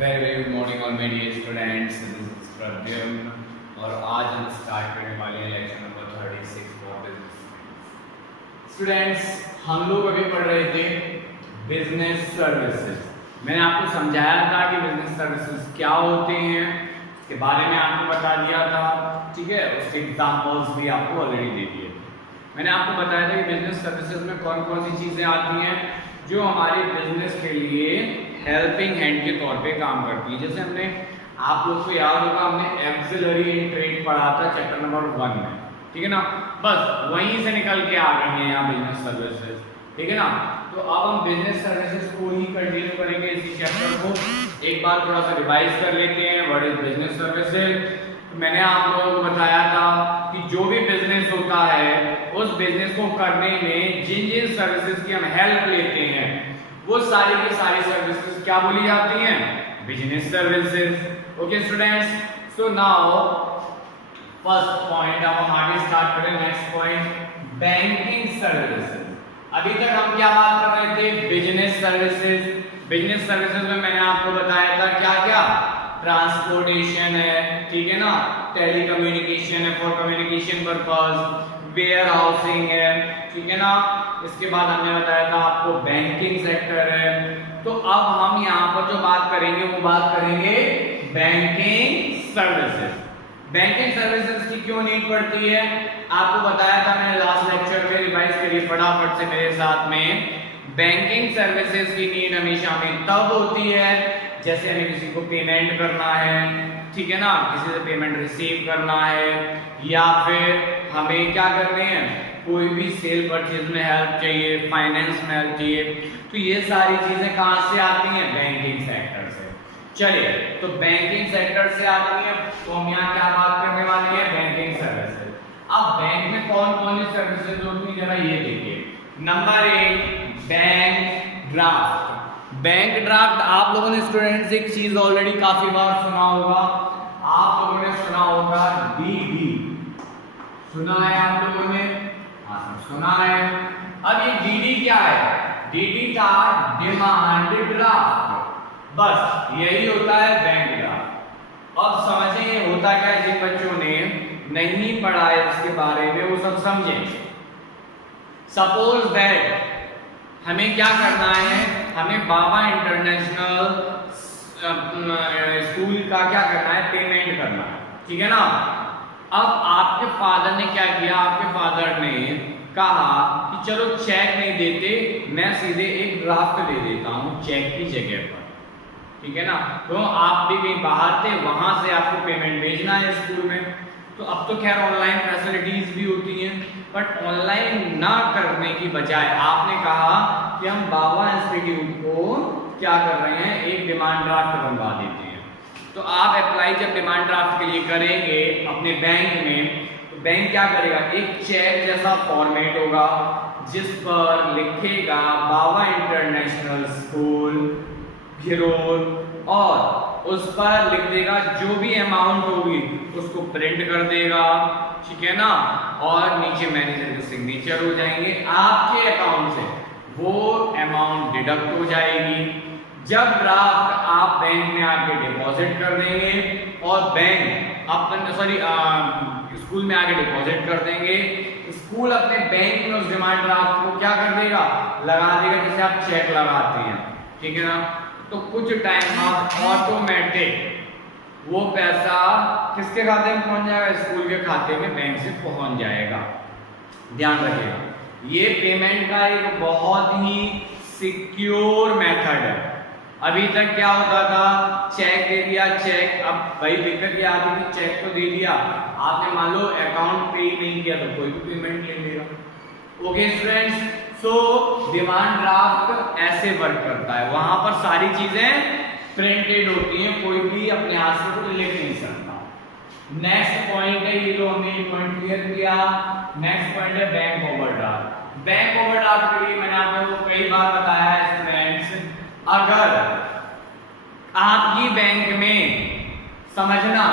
Very good morning all my dear students, this is Pradyum और आज हम स्टार्ट करने वाले हैं lecture number 36 for business. Students, हम लोग अभी पढ़ रहे थे बिजनेस सर्विसेज। मैंने आपको समझाया था कि बिजनेस सर्विसेज क्या होते हैं, उसके बारे में आपको बता दिया था, ठीक है। उसके एग्जांपल्स भी आपको ऑलरेडी दे दिए। मैंने आपको बताया था कि बिजनेस सर्विसेज में कौन कौन सी चीज़ें आती हैं जो हमारे बिजनेस के लिए हेल्पिंग हैंड के तौर पे काम करती है। जैसे हमने आप लोग को याद होगा, हमने एक्सिलरी इन ट्रेड पढ़ा था चैप्टर नंबर 1 में, ठीक है ना। बस वहीं से निकल के आ रही हैं यहाँ बिजनेस सर्विसेज, ठीक है ना। तो अब हम बिजनेस सर्विसेज को ही कंटिन्यू करेंगे इसी चैप्टर को। एक बार थोड़ा सा रिवाइज कर लेते हैं व्हाट इज बिजनेस सर्विसेज। मैंने आप लोगों को बताया था कि जो भी बिजनेस होता है उस बिजनेस को करने में जिन जिन सर्विसेज की हम हेल्प लेते हैं वो सारी की सारी सर्विसेज क्या बोली जाती हैं? Business services. Okay students, so now first point अब हम आगे स्टार्ट करें। Next point banking services. अभी तक हम क्या बात कर रहे थे? Business services. बिजनेस सर्विसेज में मैंने आपको बताया था क्या क्या? ट्रांसपोर्टेशन है, ठीक है ना, टेलीकम्युनिकेशन है for communication purpose, warehousing है, ठीक है ना। इसके बाद हमने बताया था आपको बैंकिंग सेक्टर है। तो अब हम यहाँ पर जो बात करेंगे वो बात करेंगे बैंकिंग सर्विसेज। बैंकिंग सर्विसेज की क्यों नीड पड़ती है आपको बताया था मैंने लास्ट लेक्चर में, रिवाइज करिए फटाफट से मेरे साथ में। बैंकिंग सर्विसेज की नीड हमेशा में तब होती है जैसे हमें किसी को पेमेंट करना है, ठीक है ना, किसी से पेमेंट रिसीव करना है, या फिर हमें क्या करने हैं, कोई भी सेल परचेज में हेल्प चाहिए, फाइनेंस में हेल्प चाहिए। तो ये सारी चीजें कहां से आती हैं? बैंकिंग सेक्टर से। चलिए, तो बैंकिंग सेक्टर से आती है तो हम यहाँ क्या बात करने वाले हैं? Banking services. अब बैंक में कौन कौन सी सर्विसेज होती है जरा ये देखिए। Number 1 bank draft. Bank draft आप लोगों ने स्टूडेंट्स एक चीज ऑलरेडी काफी बार सुना होगा, आप लोगों ने सुना होगा डीडी। सुना है आप लोगों ने? हाँ सुना है। अब ये डीडी क्या है? डीडी का डिमांड ड्राफ्ट, बस यही होता है बैंक ड्राफ्ट। अब समझें ये होता क्या है, जिन बच्चों ने नहीं पढ़ा है इसके बारे में वो सब समझें। सपोज दैट हमें क्या करना है, हमें बाबा इंटरनेशनल स्कूल का क्या करना है? पेमेंट करना है, ठीक है ना। अब आपके फादर ने क्या किया? आपके फादर ने कहा कि चलो चेक नहीं देते, मैं सीधे एक ड्राफ्ट दे देता हूं चेक की जगह पर, ठीक है ना। तो आप भी कहीं बाहर थे, वहां से आपको पेमेंट भेजना है स्कूल में। तो अब तो खैर ऑनलाइन फैसिलिटीज भी होती हैं, बट ऑनलाइन ना करने की बजाय आपने कहा कि हम बाबा इंस्टीट्यूट को क्या कर रहे हैं, एक डिमांड ड्राफ्ट बनवा देते हैं। तो आप अप्लाई जब डिमांड ड्राफ्ट के लिए करेंगे अपने बैंक में, तो बैंक क्या करेगा? एक चेक जैसा फॉर्मेट होगा जिस पर लिखेगा बाबा इंटरनेशनल स्कूल घिरोल, और उस पर लिख देगा जो भी अमाउंट होगी उसको प्रिंट कर देगा, ठीक है ना, और नीचे मैनेजर के सिग्नेचर हो जाएंगे। आपके अकाउंट से वो अमाउंट डिडक्ट हो जाएगी। जब ड्राफ्ट आप बैंक में आके डिपॉजिट कर देंगे और बैंक अपन स्कूल में आके डिपॉजिट कर देंगे, स्कूल अपने बैंक में उस डिमांड ड्राफ्ट को क्या कर देगा? लगा देगा, जैसे आप चेक लगाते हैं, ठीक है ना। तो कुछ टाइम बाद ऑटोमेटिक वो पैसा किसके खाते में पहुंच जाएगा? स्कूल के खाते में बैंक से पहुंच जाएगा। ध्यान रखिएगा, ये पेमेंट का एक बहुत ही सिक्योर मेथड है। अभी तक क्या होता था? चेक दे दिया, चेक, अब भाई दिक्कत ये आती थी, चेक तो दे दिया, आपने मान लो अकाउंट पे नहीं किया तो कोई भी पेमेंट ले लेगा। Okay students, so demand draft ऐसे वर्क करता है, वहां पर सारी चीजें प्रिंटेड होती हैं, कोई भी अपने हाथ से कुछ लिख नहीं सकता। नेक्स्ट पॉइंट है, ये तो हमने पॉइंट क्लियर किया। नेक्स्ट पॉइंट है बैंक ओवरड्राफ्ट। बैंक ओवरड्राफ्ट के लिए मैंने आपको कई बार बताया है स्टूडेंट्स, अगर आपकी बैंक में, समझना,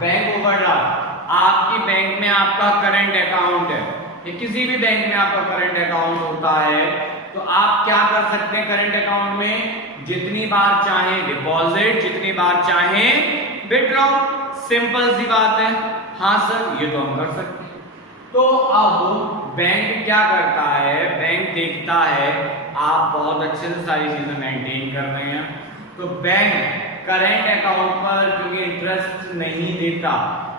बैंक ओवरड्राफ्ट आपकी बैंक में आपका करंट अकाउंट है, किसी भी बैंक में आपका करंट अकाउंट होता है, तो आप क्या कर सकते हैं करंट अकाउंट में, जितनी बार चाहें डिपॉजिट, जितनी बार चाहें विड्रॉ। सिंपल सी बात है। हाँ सर, ये तो हम कर सकते हैं। तो अब बैंक क्या करता है, बैंक देखता है आप बहुत अच्छे से सारी चीजें मेंटेन कर रहे हैं, तो बैंक करंट अकाउंट पर क्योंकि इंटरेस्ट नहीं देता,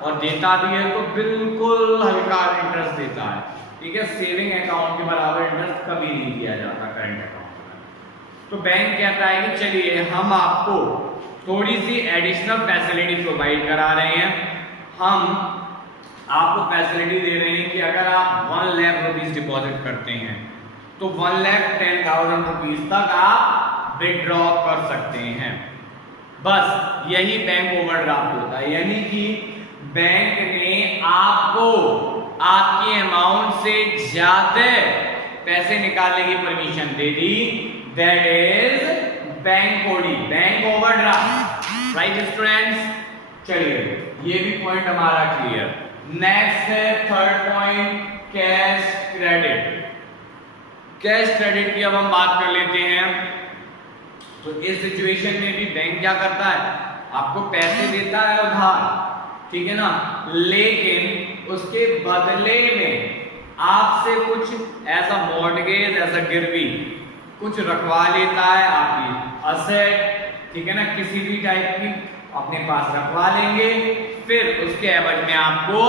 और देता भी है तो बिल्कुल हल्का इंटरेस्ट देता है, ठीक है। सेविंग अकाउंट के बराबर इंटरेस्ट कभी नहीं दिया जाता करंट अकाउंट में। तो बैंक कहता है कि चलिए हम आपको थोड़ी सी एडिशनल फैसिलिटी प्रोवाइड करा रहे हैं, हम आपको फैसिलिटी दे रहे हैं कि अगर आप 1 लाख रुपीस डिपॉजिट करते हैं तो 1,10,000 रुपीस तक आप विड्रॉ कर सकते हैं। बस यही बैंक ओवरड्राफ्ट होता है, यानी कि बैंक ने आपको आपकी अमाउंट से ज्यादा पैसे निकालने की परमिशन दे दी। That is bank OD, bank overdraft. Right students, चलिए ये भी पॉइंट हमारा क्लियर। नेक्स्ट है third point, cash credit. Cash credit की अब हम बात कर लेते हैं। तो इस सिचुएशन में भी बैंक क्या करता है, आपको पैसे देता है उधार, ठीक है ना, लेकिन उसके बदले में आपसे कुछ ऐसा मॉर्गेज, ऐसा गिरवी कुछ रखवा लेता है, आपकी असेट, ठीक है ना, किसी भी टाइप की अपने पास रखवा लेंगे, फिर उसके एवज में आपको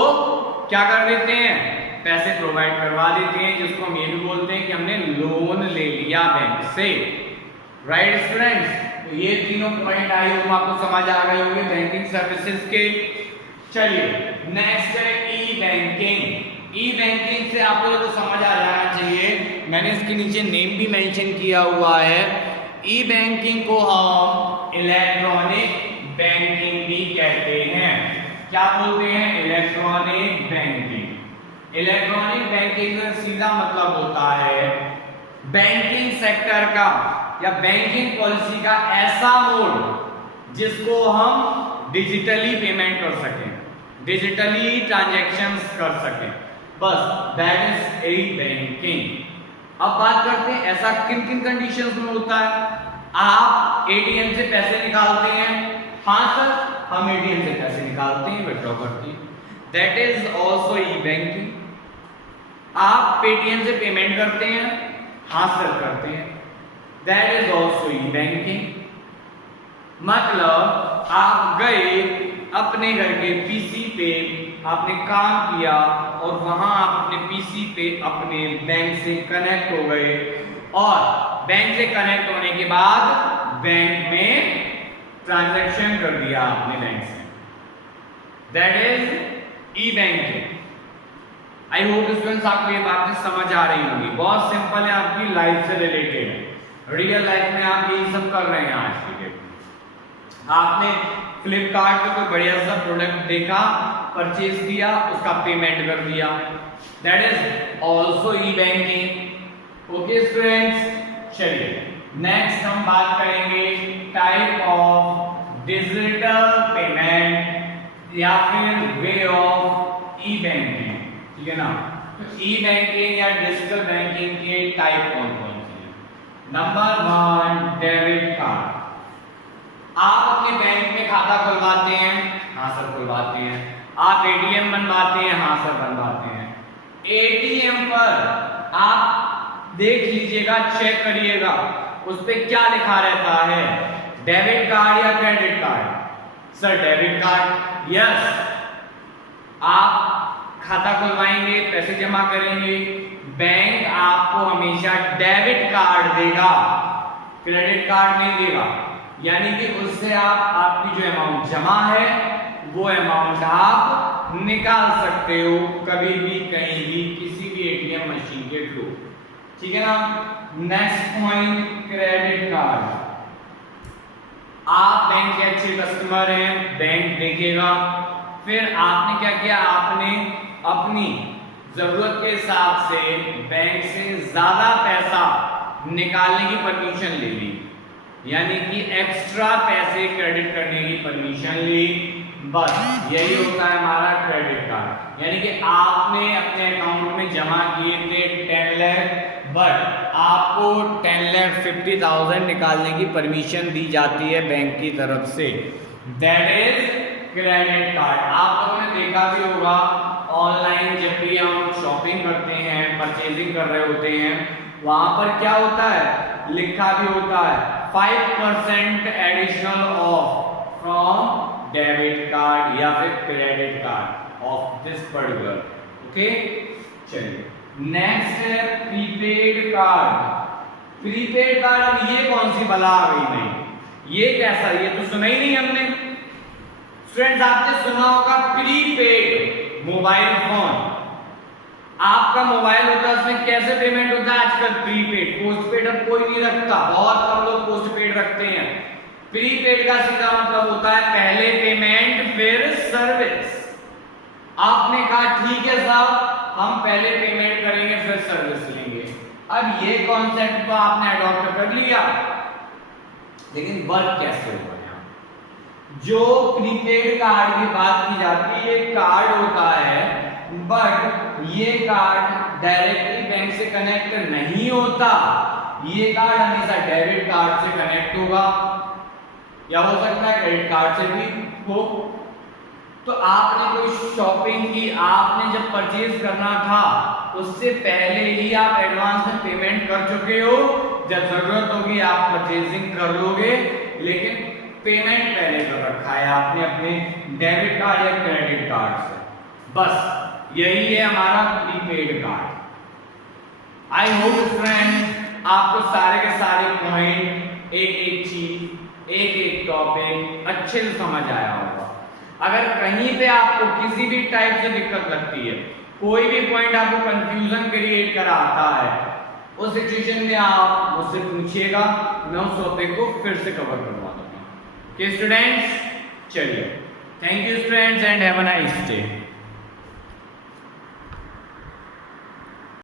क्या कर देते हैं, पैसे प्रोवाइड करवा देते हैं, जिसको हम ये भी बोलते हैं कि हमने लोन ले लिया बैंक से। राइट स्टूडेंट्स, तो ये तीनों पॉइंट आई होंगे, आपको समझ आ गए होंगे बैंकिंग सर्विसेज के। चलिए नेक्स्ट है ई बैंकिंग। ई बैंकिंग से आपको तो समझ आ जाना चाहिए, मैंने इसके नीचे नेम भी मेंशन किया हुआ है। ई बैंकिंग को हम इलेक्ट्रॉनिक बैंकिंग भी कहते हैं। क्या बोलते हैं, इलेक्ट्रॉनिक बैंकिंग। इलेक्ट्रॉनिक बैंकिंग का सीधा मतलब होता है बैंकिंग सेक्टर का या बैंकिंग पॉलिसी का ऐसा मोड जिसको हम डिजिटली पेमेंट कर सकें, डिजिटली ट्रांजैक्शंस कर सकें, बस दैट इज ई बैंकिंग। अब बात करते हैं ऐसा किन किन कंडीशंस में होता है। आप एटीएम से पैसे निकालते हैं, हाँ सर हम एटीएम से पैसे निकालते हैं, विड्रॉ करते हैं, that is also E banking. आप पेटीएम से पेमेंट करते हैं, हाँ सर करते हैं, that is also E banking. मतलब आप गए अपने घर के पीसी पे, आपने काम किया और वहां आप अपने पीसी पे अपने बैंक से कनेक्ट हो गए, और बैंक से कनेक्ट होने के बाद बैंक में ट्रांजैक्शन कर दिया आपने बैंक से, that is E banking. I hope students आपको ये बातें समझ आ रही होंगी, बहुत सिंपल है, आपकी लाइफ से रिलेटेड है, रियल लाइफ में आप यही सब कर रहे हैं आज की डेट में। आपने फ्लिपकार्ट पे कोई बढ़िया सा प्रोडक्ट देखा, परचेज किया, उसका पेमेंट कर दिया, that is also E banking. Okay students, चलिए नेक्स्ट हम बात करेंगे टाइप ऑफ डिजिटल पेमेंट या फिर वे ऑफ ई बैंकिंग, ठीक है ना। तो ई बैंकिंग या डिजिटल बैंकिंग के टाइप कौन कौन से हैं। Number 1, debit card. आप अपने बैंक में खाता खुलवाते हैं, हाँ सर खुलवाते हैं। आप एटीएम बनवाते हैं, हाँ सर बनवाते हैं। एटीएम पर आप देख लीजिएगा, चेक करिएगा, उस पे क्या लिखा रहता है, डेबिट कार्ड या credit card. Sir debit card, yes. आप खाता खुलवाएंगे, पैसे जमा करेंगे, बैंक आपको हमेशा डेबिट कार्ड देगा, क्रेडिट कार्ड नहीं देगा, यानी कि उससे आप आपकी जो अमाउंट जमा है वो अमाउंट आप निकाल सकते हो कभी भी, कहीं भी, किसी भी एटीएम मशीन के थ्रू, ठीक है ना। Next point, credit card. आप बैंक के अच्छे कस्टमर हैं, बैंक देखेगा, फिर आपने क्या किया, आपने अपनी जरूरत के हिसाब से बैंक से ज्यादा पैसा निकालने की परमिशन ले ली, यानी कि एक्स्ट्रा पैसे क्रेडिट करने की परमिशन ली, बस यही होता है हमारा क्रेडिट कार्ड। यानी कि आपने अपने अकाउंट में जमा किए थे 10 लाख, बट आपको 10,50,000 निकालने की परमिशन दी जाती है बैंक की तरफ से, दैट इज क्रेडिट कार्ड। आप लोगों ने देखा भी होगा ऑनलाइन जब भी हम शॉपिंग करते हैं, परचेजिंग कर रहे होते हैं, वहां पर क्या होता है, लिखा भी होता है 5% additional of from debit card या फिर credit card of this particular. Okay, चलिए नेक्स्ट है प्रीपेड कार्ड। प्रीपेड कार्ड, अब ये कौन सी बला आ गई नहीं, ये कैसा, ये तो सुना ही नहीं हमने। फ्रेंड्स आपने सुना होगा प्रीपेड मोबाइल फोन, आपका मोबाइल होता है उसमें कैसे पेमेंट होता है आजकल, प्रीपेड। पोस्टपेड अब कोई नहीं रखता, बहुत कम लोग पोस्टपेड रखते हैं। प्रीपेड का सीधा मतलब होता है पहले पेमेंट फिर सर्विस। आपने कहा ठीक है साहब हम पहले पेमेंट करेंगे फिर सर्विस लेंगे, अब ये कॉन्सेप्ट तो आपने अडॉप्ट कर लिया, लेकिन वर्क कैसे होगा? जो प्रीपेड कार्ड की बात की जाती है, ये कार्ड होता है, बट ये कार्ड डायरेक्टली बैंक से कनेक्ट नहीं होता, ये कार्ड हमेशा डेबिट कार्ड से कनेक्ट होगा, या हो सकता है क्रेडिट कार्ड से भी हो। तो आपने कोई शॉपिंग की, आपने जब परचेज करना था उससे पहले ही आप एडवांस में पेमेंट कर चुके हो, जब जरूरत होगी आप परचेजिंग कर लोगे, लेकिन पेमेंट पहले कर रखा है आपने अपने डेबिट कार्ड या क्रेडिट कार्ड से। बस यही है हमारा prepaid card. I hope friend आपको सारे के सारे पॉइंट, एक एक चीज, एक एक टॉपिक अच्छे से समझ आया होगा। अगर कहीं पे आपको किसी भी टाइप से दिक्कत लगती है, कोई भी पॉइंट आपको कंफ्यूजन क्रिएट कराता है, उस सिचुएशन में आप मुझसे पूछिएगा, मैं उस टॉपिक को फिर से कवर करवा दूंगा। ओके स्टूडेंट्स, चलिए, thank you students and have a nice day.